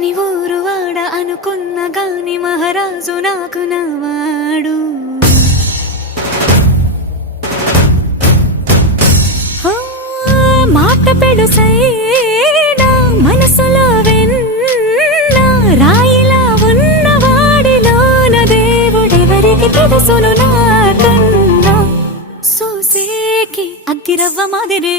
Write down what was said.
పని ఊరు వాడ అనుకున్న గాని మహారాజు నాకు నవాడు. మాట పెడుసైనా మనసులో వెన్న రాయిలా ఉన్నవాడిలోన దేవుడెవరికి తెలుసును నాకన్నా. సూసేకి అగ్గిరవ్వ మాదిరే